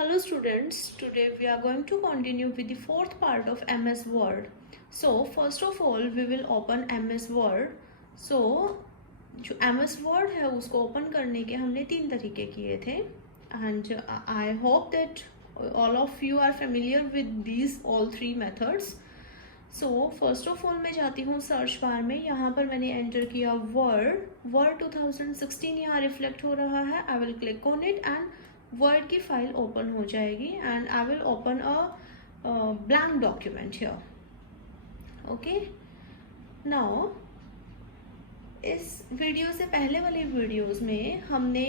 Hello students, today we are going to continue with the fourth part of MS Word. So first of all we will open MS Word. So जो MS Word है उसको open करने के हमने 3 तरीके किए थे and I hope that all of you are familiar with these all 3 methods. So first of all मैं जाती हूँ सर्च बार में, यहाँ पर मैंने एंटर किया वर्ड 2016 यहाँ रिफ्लेक्ट हो रहा है. I will click on it and word की फाइल ओपन हो जाएगी and I will open a blank document here. Okay, now इस वीडियो से पहले वाले वीडियोस में हमने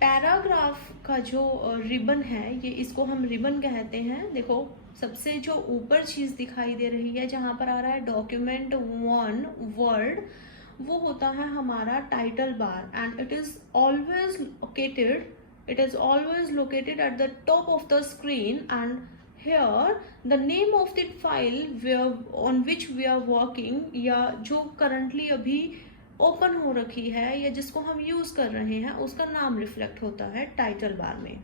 पैराग्राफ का जो रिबन है, ये इसको हम रिबन कहते हैं. देखो सबसे जो ऊपर चीज दिखाई दे रही है जहां पर आ रहा है डॉक्यूमेंट 1 वर्ड, वो होता है हमारा title bar and it is always located at the top of the screen and here the name of the file on which we are working या जो करंटली अभी ओपन हो रखी है या जिसको हम यूज कर रहे हैं उसका नाम रिफ्लेक्ट होता है टाइटल बार में.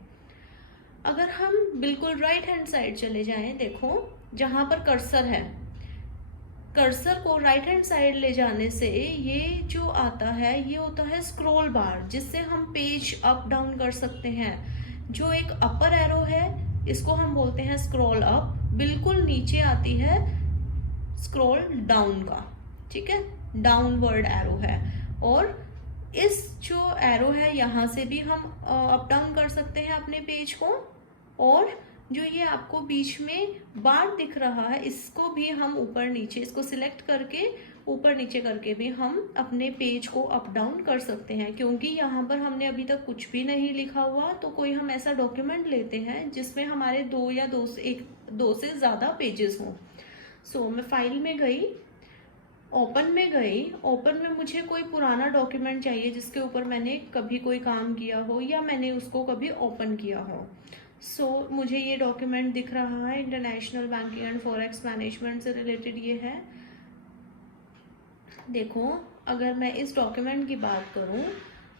अगर हम बिल्कुल राइट हैंड साइड चले जाएं, देखो जहां पर कर्सर है, कर्सर को राइट हैंड साइड ले जाने से ये जो आता है ये होता है स्क्रॉल बार, जिससे हम पेज अप डाउन कर सकते हैं. जो एक अपर एरो है इसको हम बोलते हैं स्क्रॉल अप, बिल्कुल नीचे आती है स्क्रॉल डाउन का, ठीक है, डाउनवर्ड एरो है. और इस जो एरो है यहाँ से भी हम अप डाउन कर सकते हैं अपने पेज को. और जो ये आपको बीच में बार दिख रहा है इसको भी हम ऊपर नीचे, इसको सिलेक्ट करके ऊपर नीचे करके भी हम अपने पेज को अप डाउन कर सकते हैं. क्योंकि यहाँ पर हमने अभी तक कुछ भी नहीं लिखा हुआ, तो कोई हम ऐसा डॉक्यूमेंट लेते हैं जिसमें हमारे दो से ज़्यादा पेजेस हों. सो मैं फाइल में गई, ओपन में मुझे कोई पुराना डॉक्यूमेंट चाहिए जिसके ऊपर मैंने कभी कोई काम किया हो या मैंने उसको कभी ओपन किया हो. सो मुझे ये डॉक्यूमेंट दिख रहा है, international banking and forex management से रिलेटेड ये है. देखो अगर मैं इस डॉक्यूमेंट की बात करूं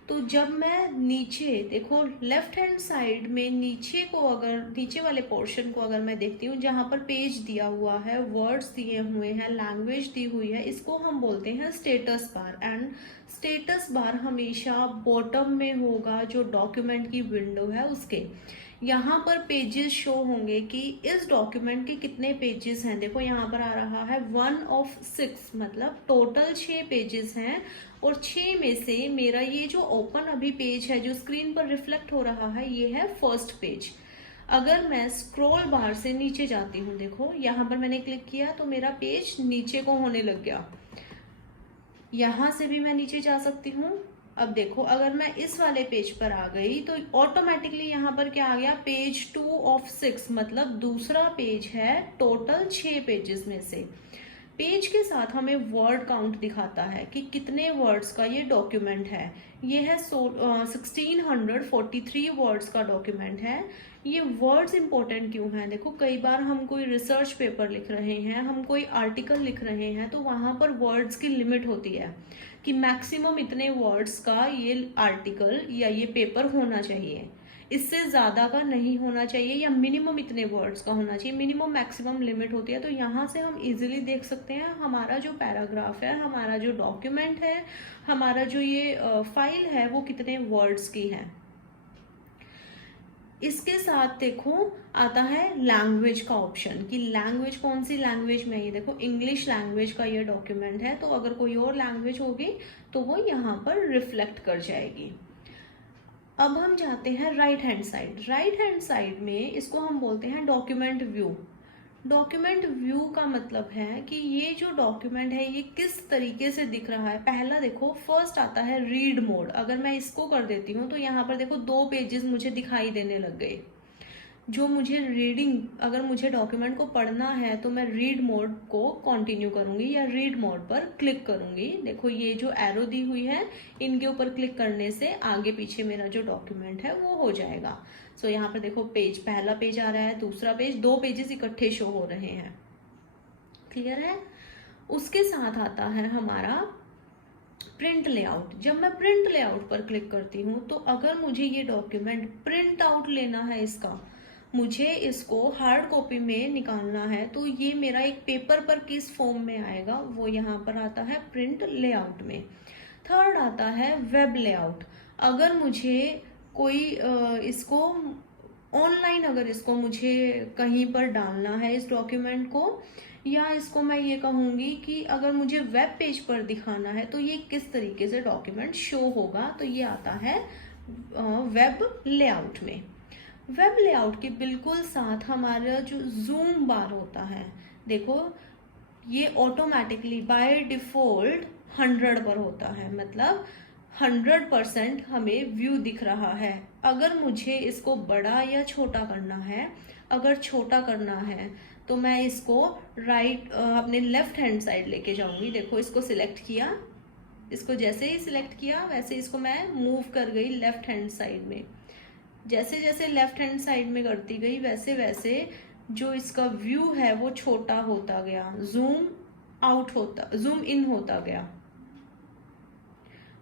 तो जब मैं नीचे, देखो लेफ्ट हैंड साइड में नीचे वाले पोर्शन को अगर मैं देखती हूँ जहां पर पेज दिया हुआ है, वर्ड्स दिए हुए हैं, लैंग्वेज दी हुई है, इसको हम बोलते हैं status bar. And status bar हमेशा बॉटम में होगा जो डॉक्यूमेंट की विंडो है उसके. यहाँ पर पेजेस शो होंगे कि इस डॉक्यूमेंट के कितने पेजेस हैं. देखो यहाँ पर आ रहा है 1 of 6, मतलब टोटल 6 पेजेस हैं. और 6 में से मेरा ये जो ओपन अभी पेज है जो स्क्रीन पर रिफ्लेक्ट हो रहा है ये है फर्स्ट पेज. अगर मैं स्क्रॉल बार से नीचे जाती हूँ, देखो यहाँ पर मैंने क्लिक किया तो मेरा पेज नीचे को होने लग गया. यहां से भी मैं नीचे जा सकती हूँ. अब देखो अगर मैं इस वाले पेज पर आ गई तो ऑटोमेटिकली यहाँ पर क्या आ गया, पेज 2 of 6, मतलब दूसरा पेज है टोटल 6 पेजेस में से. पेज के साथ हमें वर्ड काउंट दिखाता है कि कितने वर्ड्स का ये डॉक्यूमेंट है. ये है 1643 वर्ड्स का डॉक्यूमेंट है. ये वर्ड्स इंपॉर्टेंट क्यों हैं, देखो कई बार हम कोई रिसर्च पेपर लिख रहे हैं, हम कोई आर्टिकल लिख रहे हैं, तो वहां पर वर्ड्स की लिमिट होती है कि मैक्सिमम इतने वर्ड्स का ये आर्टिकल या ये पेपर होना चाहिए, इससे ज़्यादा का नहीं होना चाहिए, या मिनिमम इतने वर्ड्स का होना चाहिए. मिनिमम मैक्सिमम लिमिट होती है. तो यहाँ से हम इजीली देख सकते हैं हमारा जो पैराग्राफ है, हमारा जो डॉक्यूमेंट है, हमारा जो ये फाइल है वो कितने वर्ड्स की है. इसके साथ देखो आता है लैंग्वेज का ऑप्शन कि लैंग्वेज कौन सी लैंग्वेज में. ये देखो इंग्लिश लैंग्वेज का ये डॉक्यूमेंट है, तो अगर कोई और लैंग्वेज होगी तो वो यहाँ पर रिफ्लेक्ट कर जाएगी. अब हम जाते हैं राइट हैंड साइड में इसको हम बोलते हैं डॉक्यूमेंट व्यू. डॉक्यूमेंट व्यू का मतलब है कि ये जो डॉक्यूमेंट है ये किस तरीके से दिख रहा है. पहला देखो फर्स्ट आता है रीड मोड. अगर मैं इसको कर देती हूँ तो यहाँ पर देखो 2 पेजेस मुझे दिखाई देने लग गए. जो मुझे अगर मुझे डॉक्यूमेंट को पढ़ना है तो मैं रीड मोड को कंटिन्यू करूंगी या रीड मोड पर क्लिक करूंगी. देखो ये जो एरो दी हुई है इनके ऊपर क्लिक करने से आगे पीछे मेरा जो डॉक्यूमेंट है वो हो जाएगा. सो यहाँ पर देखो पहला पेज आ रहा है, दूसरा पेज, 2 पेजेस इकट्ठे शो हो रहे हैं. क्लियर है. उसके साथ आता है हमारा प्रिंट लेआउट. जब मैं प्रिंट लेआउट पर क्लिक करती हूँ तो अगर मुझे ये डॉक्यूमेंट प्रिंट आउट लेना है इसका, मुझे इसको हार्ड कॉपी में निकालना है तो ये मेरा एक पेपर पर किस फॉर्म में आएगा, वो यहाँ पर आता है प्रिंट लेआउट में। थर्ड आता है वेब लेआउट। अगर मुझे कोई इसको ऑनलाइन, अगर इसको मुझे कहीं पर डालना है इस डॉक्यूमेंट को, या इसको मैं ये कहूँगी कि अगर मुझे वेब पेज पर दिखाना है तो ये किस तरीके से डॉक्यूमेंट शो होगा, तो ये आता है वेब लेआउट में। वेब लेआउट के बिल्कुल साथ हमारा जो जूम बार होता है, देखो ये ऑटोमेटिकली बाय डिफॉल्ट 100 पर होता है, मतलब 100% हमें व्यू दिख रहा है। अगर मुझे इसको बड़ा या छोटा करना है, अगर छोटा करना है तो मैं इसको अपने लेफ्ट हैंड साइड लेके जाऊंगी। देखो इसको सिलेक्ट किया, इसको जैसे ही सिलेक्ट किया वैसे इसको मैं मूव कर गई लेफ्ट हैंड साइड में। जैसे जैसे लेफ्ट हैंड साइड में करती गई वैसे वैसे जो इसका व्यू है वो छोटा होता गया, जूम इन होता गया।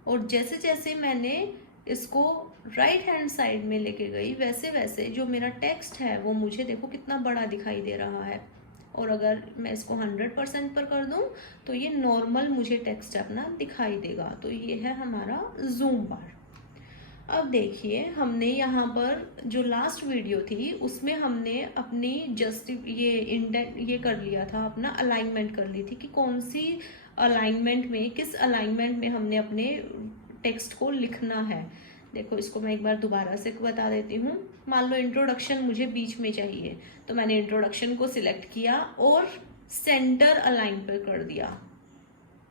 और जैसे जैसे मैंने इसको राइट हैंड साइड में लेके गई वैसे वैसे जो मेरा टेक्स्ट है वो मुझे देखो कितना बड़ा दिखाई दे रहा है। और अगर मैं इसको 100% पर कर दूं तो ये नॉर्मल मुझे टेक्स्ट अपना दिखाई देगा। तो ये है हमारा जूम बार। अब देखिए हमने यहाँ पर जो लास्ट वीडियो थी उसमें हमने अपनी ये कर लिया था, अपना अलाइनमेंट कर ली थी कि कौन सी अलाइनमेंट में, किस अलाइनमेंट में हमने अपने टेक्स्ट को लिखना है। देखो इसको मैं एक बार दोबारा से बता देती हूँ। मान लो इंट्रोडक्शन मुझे बीच में चाहिए तो मैंने इंट्रोडक्शन को सिलेक्ट किया और सेंटर अलाइन पर कर दिया,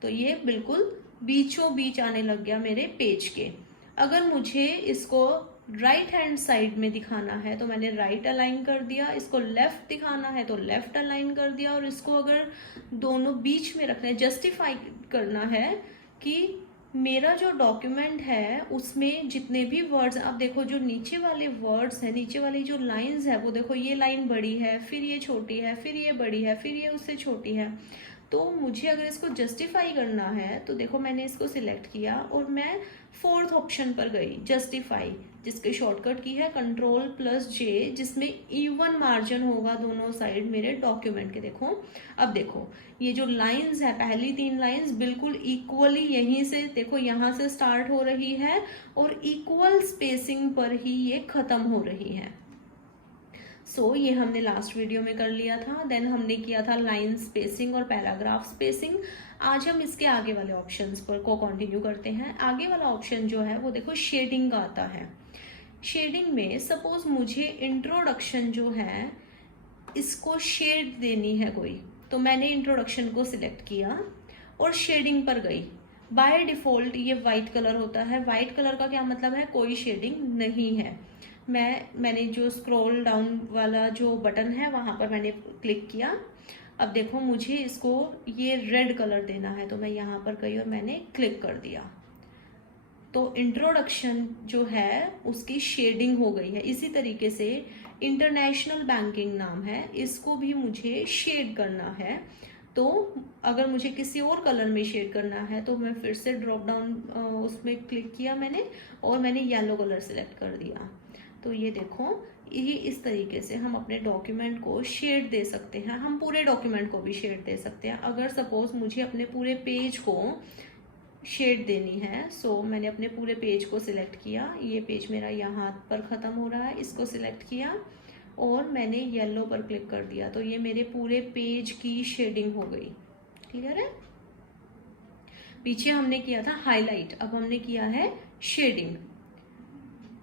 तो ये बिल्कुल बीचों बीच आने लग गया मेरे पेज के। अगर मुझे इसको राइट हैंड साइड में दिखाना है तो मैंने राइट अलाइन कर दिया, इसको लेफ्ट दिखाना है तो लेफ्ट अलाइन कर दिया, और इसको अगर दोनों बीच में रखना है, जस्टिफाई करना है कि मेरा जो डॉक्यूमेंट है उसमें जितने भी वर्ड्स, अब देखो जो नीचे वाले वर्ड्स है, नीचे वाली जो लाइंस है वो देखो ये लाइन बड़ी है, फिर ये छोटी है, फिर ये बड़ी है, फिर ये उससे छोटी है। तो मुझे अगर इसको जस्टिफाई करना है तो देखो मैंने इसको सिलेक्ट किया और मैं फोर्थ ऑप्शन पर गई, जस्टिफाई, जिसके शॉर्टकट की है Ctrl+J, जिसमें इवन मार्जिन होगा दोनों साइड मेरे डॉक्यूमेंट के। देखो अब देखो ये जो लाइंस है, पहली 3 लाइंस बिल्कुल इक्वली यहीं से देखो यहाँ से स्टार्ट हो रही है और इक्वल स्पेसिंग पर ही ये खत्म हो रही है। ये हमने लास्ट वीडियो में कर लिया था। देन हमने किया था लाइन स्पेसिंग और पैराग्राफ स्पेसिंग। आज हम इसके आगे वाले ऑप्शंस पर को कंटिन्यू करते हैं। आगे वाला ऑप्शन जो है वो देखो शेडिंग का आता है। शेडिंग में सपोज मुझे इंट्रोडक्शन जो है इसको शेड देनी है कोई, तो मैंने इंट्रोडक्शन को सिलेक्ट किया और शेडिंग पर गई। बाय डिफॉल्ट ये व्हाइट कलर होता है। व्हाइट कलर का क्या मतलब है, कोई शेडिंग नहीं है। मैंने जो स्क्रॉल डाउन वाला जो बटन है वहां पर मैंने क्लिक किया। अब देखो मुझे इसको ये रेड कलर देना है तो मैं यहाँ पर गई और मैंने क्लिक कर दिया, तो इंट्रोडक्शन जो है उसकी शेडिंग हो गई है। इसी तरीके से इंटरनेशनल बैंकिंग नाम है, इसको भी मुझे शेड करना है। तो अगर मुझे किसी और कलर में शेड करना है तो मैं फिर से ड्रॉप डाउन उसमें क्लिक किया मैंने और मैंने येलो कलर सेलेक्ट कर दिया। तो ये देखो ये इस तरीके से हम अपने डॉक्यूमेंट को शेड दे सकते हैं। हम पूरे डॉक्यूमेंट को भी शेड दे सकते हैं। अगर सपोज मुझे अपने पूरे पेज को शेड देनी है, मैंने अपने पूरे पेज को सिलेक्ट किया। ये पेज मेरा यहाँ पर ख़त्म हो रहा है, इसको सिलेक्ट किया और मैंने येलो पर क्लिक कर दिया, तो ये मेरे पूरे पेज की शेडिंग हो गई। क्लियर है? पीछे हमने किया था हाईलाइट, अब हमने किया है शेडिंग।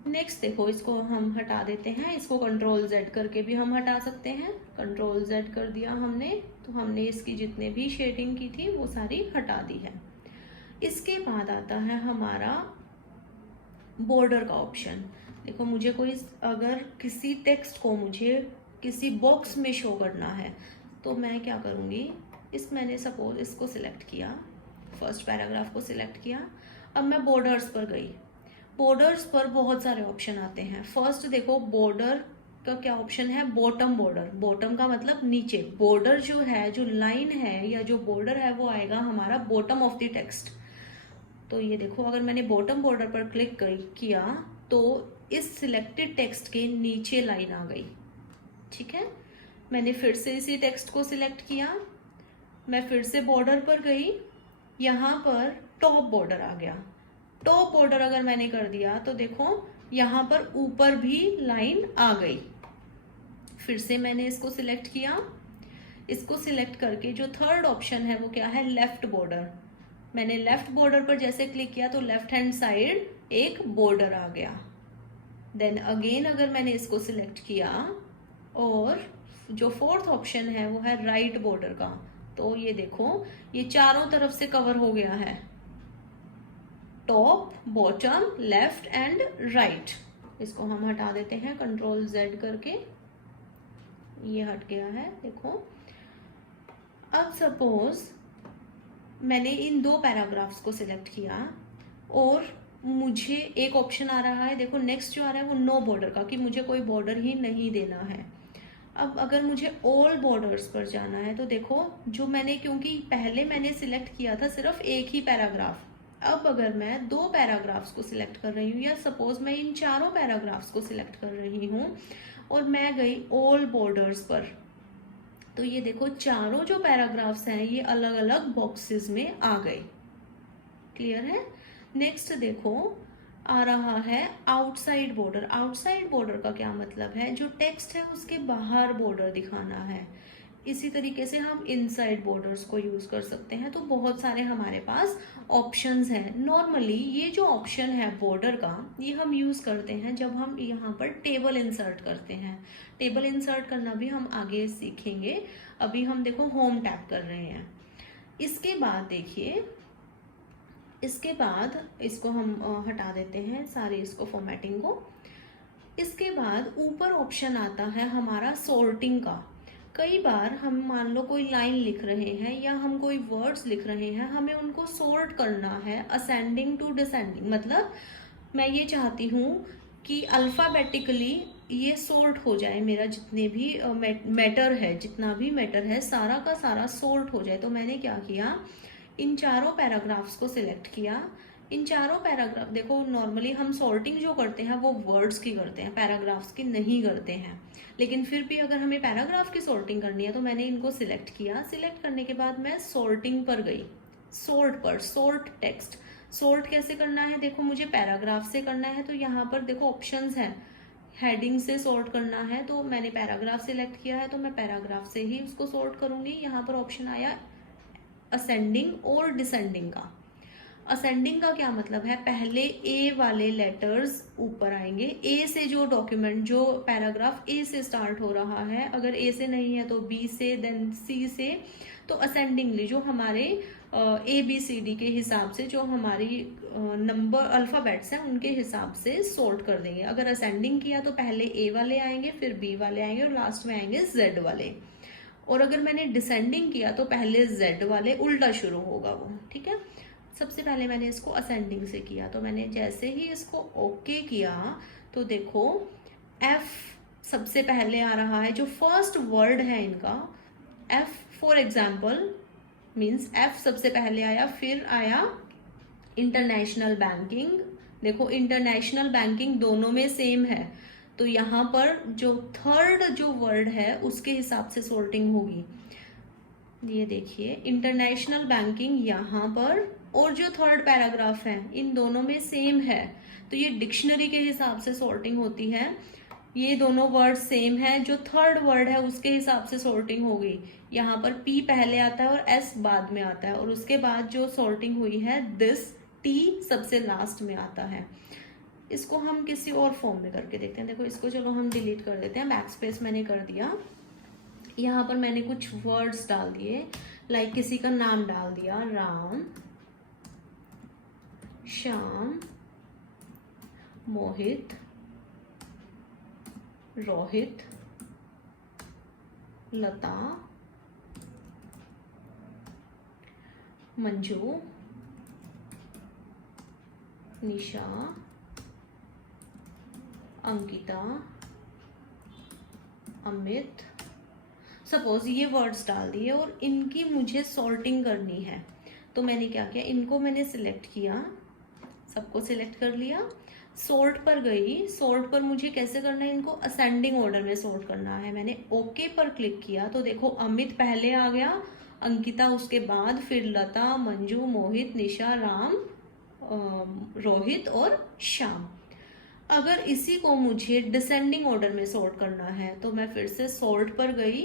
नेक्स्ट देखो इसको हम हटा देते हैं, इसको Ctrl+Z करके भी हम हटा सकते हैं। Ctrl+Z कर दिया हमने, तो हमने इसकी जितने भी शेडिंग की थी वो सारी हटा दी है। इसके बाद आता है हमारा बॉर्डर का ऑप्शन। देखो मुझे कोई अगर किसी टेक्स्ट को मुझे किसी बॉक्स में शो करना है तो मैं क्या करूँगी, मैंने सपोज इसको सिलेक्ट किया, फर्स्ट पैराग्राफ को सिलेक्ट किया। अब मैं बॉर्डर्स पर गई। बॉर्डर्स पर बहुत सारे ऑप्शन आते हैं। फर्स्ट देखो बॉर्डर का क्या ऑप्शन है, बॉटम बॉर्डर। बॉटम का मतलब नीचे, बॉर्डर जो है, जो लाइन है या जो बॉर्डर है वो आएगा हमारा बॉटम ऑफ द टेक्स्ट। तो ये देखो अगर मैंने बॉटम बॉर्डर पर क्लिक किया तो इस सिलेक्टेड टेक्स्ट के नीचे लाइन आ गई। ठीक है, मैंने फिर से इसी टेक्स्ट को सिलेक्ट किया, मैं फिर से बॉर्डर पर गई, यहाँ पर टॉप बॉर्डर आ गया। टॉप बॉर्डर अगर मैंने कर दिया तो देखो यहाँ पर ऊपर भी लाइन आ गई। फिर से मैंने इसको सिलेक्ट किया, इसको सिलेक्ट करके जो थर्ड ऑप्शन है वो क्या है, लेफ्ट बॉर्डर। मैंने लेफ्ट बॉर्डर पर जैसे क्लिक किया तो लेफ्ट हैंड साइड एक बॉर्डर आ गया। देन अगेन अगर मैंने इसको सिलेक्ट किया और जो फोर्थ ऑप्शन है वो है राइट बॉर्डर का, तो ये देखो ये चारों तरफ से कवर हो गया है, top, bottom, left and right. इसको हम हटा देते हैं कंट्रोल Z करके, ये हट गया है। देखो अब सपोज मैंने इन दो पैराग्राफ्स को सिलेक्ट किया और मुझे एक ऑप्शन आ रहा है, देखो नेक्स्ट जो आ रहा है वो नो बॉर्डर का, कि मुझे कोई बॉर्डर ही नहीं देना है। अब अगर मुझे ऑल बॉर्डर्स पर जाना है तो देखो जो मैंने, क्योंकि पहले मैंने सिलेक्ट किया था सिर्फ एक ही पैराग्राफ, अब अगर मैं दो पैराग्राफ्स को सिलेक्ट कर रही हूँ या सपोज मैं इन चारों पैराग्राफ्स को सिलेक्ट कर रही हूँ और मैं गई ऑल बॉर्डर्स पर, तो ये देखो चारों जो पैराग्राफ्स हैं ये अलग अलग बॉक्सेस में आ गए। क्लियर है। नेक्स्ट देखो आ रहा है आउटसाइड बॉर्डर। आउटसाइड बॉर्डर का क्या मतलब है, जो टेक्स्ट है उसके बाहर बॉर्डर दिखाना है। इसी तरीके से हम इनसाइड बॉर्डर्स को यूज कर सकते हैं। तो बहुत सारे हमारे पास ऑप्शंस हैं। नॉर्मली ये जो ऑप्शन है बॉर्डर का, ये हम यूज करते हैं जब हम यहाँ पर टेबल इंसर्ट करते हैं। टेबल इंसर्ट करना भी हम आगे सीखेंगे। अभी हम देखो होम टैब कर रहे हैं। इसके बाद देखिए, इसके बाद इसको हम हटा देते हैं सारी इसको फॉर्मेटिंग को। इसके बाद ऊपर ऑप्शन आता है हमारा सॉर्टिंग का। कई बार हम मान लो कोई लाइन लिख रहे हैं या हम कोई वर्ड्स लिख रहे हैं, हमें उनको सॉर्ट करना है असेंडिंग टू डिसेंडिंग। मतलब मैं ये चाहती हूँ कि अल्फाबेटिकली ये सॉर्ट हो जाए, मेरा जितने भी मैटर है, जितना भी मैटर है सारा का सारा सॉर्ट हो जाए। तो मैंने क्या किया, इन चारों पैराग्राफ्स को सिलेक्ट किया। इन चारों पैराग्राफ, देखो नॉर्मली हम सॉर्टिंग जो करते हैं वो वर्ड्स की करते हैं, पैराग्राफ्स की नहीं करते हैं। लेकिन फिर भी अगर हमें पैराग्राफ की सॉर्टिंग करनी है तो मैंने इनको सिलेक्ट किया। सिलेक्ट करने के बाद मैं सॉर्टिंग पर गई, सॉर्ट पर, सॉर्ट टेक्स्ट। सॉर्ट कैसे करना है, देखो मुझे पैराग्राफ से करना है तो यहाँ पर देखो ऑप्शंस हैं। हेडिंग से सॉर्ट करना है तो मैंने पैराग्राफ सिलेक्ट किया है, तो मैं पैराग्राफ से ही उसको सॉर्ट करूंगी। यहाँ पर ऑप्शन आया असेंडिंग और डिसेंडिंग का। असेंडिंग का क्या मतलब है, पहले ए वाले लेटर्स ऊपर आएंगे। ए से जो डॉक्यूमेंट, जो पैराग्राफ ए से स्टार्ट हो रहा है, अगर ए से नहीं है तो बी से, देन सी से, तो असेंडिंगली जो हमारे ABCD के हिसाब से जो हमारी नंबर अल्फाबेट्स हैं उनके हिसाब से सॉर्ट कर देंगे। अगर असेंडिंग किया तो पहले ए वाले आएंगे, फिर बी वाले आएंगे और लास्ट में आएंगे जेड वाले। और अगर मैंने डिसेंडिंग किया तो पहले जेड वाले, उल्टा शुरू होगा वो। ठीक है, सबसे पहले मैंने इसको असेंडिंग से किया, तो मैंने जैसे ही इसको ओके किया तो देखो एफ सबसे पहले आ रहा है। जो फर्स्ट वर्ड है इनका, F for example means F सबसे पहले आया। फिर आया इंटरनेशनल बैंकिंग। देखो इंटरनेशनल बैंकिंग दोनों में सेम है, तो यहाँ पर जो थर्ड जो वर्ड है उसके हिसाब से सॉर्टिंग होगी। ये देखिए इंटरनेशनल बैंकिंग यहाँ पर, और जो थर्ड पैराग्राफ है इन दोनों में सेम है, तो ये डिक्शनरी के हिसाब से सॉर्टिंग होती है। ये दोनों वर्ड सेम है, जो थर्ड वर्ड है उसके हिसाब से सॉर्टिंग होगी। यहाँ पर P पहले आता है और S बाद में आता है, और उसके बाद जो सॉर्टिंग हुई है दिस, T सबसे लास्ट में आता है। इसको हम किसी और फॉर्म में करके देखते हैं। देखो इसको चलो हम डिलीट कर देते हैं, बैक स्पेस मैंने कर दिया। यहाँ पर मैंने कुछ वर्ड्स डाल दिए, लाइक किसी का नाम डाल दिया, राम, श्याम, मोहित, रोहित, लता, मंजू, निशा, अंकिता, अमित। सपोज ये वर्ड्स डाल दिए और इनकी मुझे सॉर्टिंग करनी है, तो मैंने क्या किया, इनको मैंने सिलेक्ट किया, सबको सिलेक्ट कर लिया। सॉर्ट पर गई, सॉर्ट पर मुझे कैसे करना है, इनको असेंडिंग ऑर्डर में सॉर्ट करना है। मैंने ओके पर क्लिक किया तो देखो अमित पहले आ गया, अंकिता उसके बाद, फिर लता, मंजू, मोहित, निशा, राम, रोहित और श्याम। अगर इसी को मुझे डिसेंडिंग ऑर्डर में सॉर्ट करना है तो मैं फिर से सॉर्ट पर गई,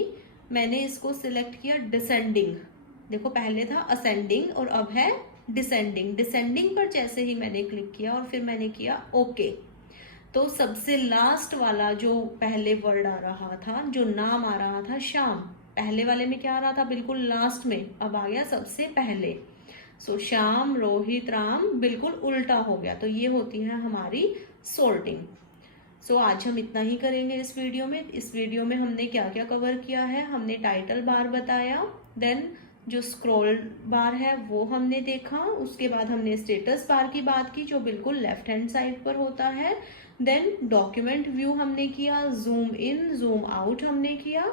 मैंने इसको सिलेक्ट किया डिसेंडिंग। देखो पहले था असेंडिंग और अब है डिसेंडिंग। डिसेंडिंग पर जैसे ही मैंने क्लिक किया और फिर मैंने किया ओके, तो सबसे लास्ट वाला जो पहले वर्ड आ रहा था, जो नाम आ रहा था श्याम, पहले वाले में क्या आ रहा था, बिल्कुल लास्ट में, अब आ गया सबसे पहले। सो श्याम, रोहित, राम बिल्कुल उल्टा हो गया। तो ये होती है हमारी सॉर्टिंग। सो आज हम इतना ही करेंगे इस वीडियो में। इस वीडियो में हमने क्या क्या कवर किया है, हमने टाइटल बार बताया, देन जो स्क्रॉल बार है वो हमने देखा, उसके बाद हमने स्टेटस बार की बात की जो बिल्कुल लेफ्ट हैंड साइड पर होता है, देन डॉक्यूमेंट व्यू हमने किया, जूम इन जूम आउट हमने किया,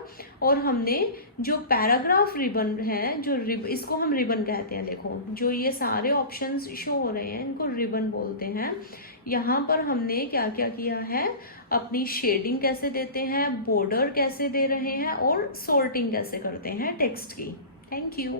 और हमने जो पैराग्राफ रिबन है, जो इसको हम रिबन कहते हैं, देखो जो ये सारे ऑप्शंस शो हो रहे हैं इनको रिबन बोलते हैं। यहाँ पर हमने क्या क्या किया है, अपनी शेडिंग कैसे देते हैं, बॉर्डर कैसे दे रहे हैं, और सॉर्टिंग कैसे करते हैं टेक्स्ट की। Thank you.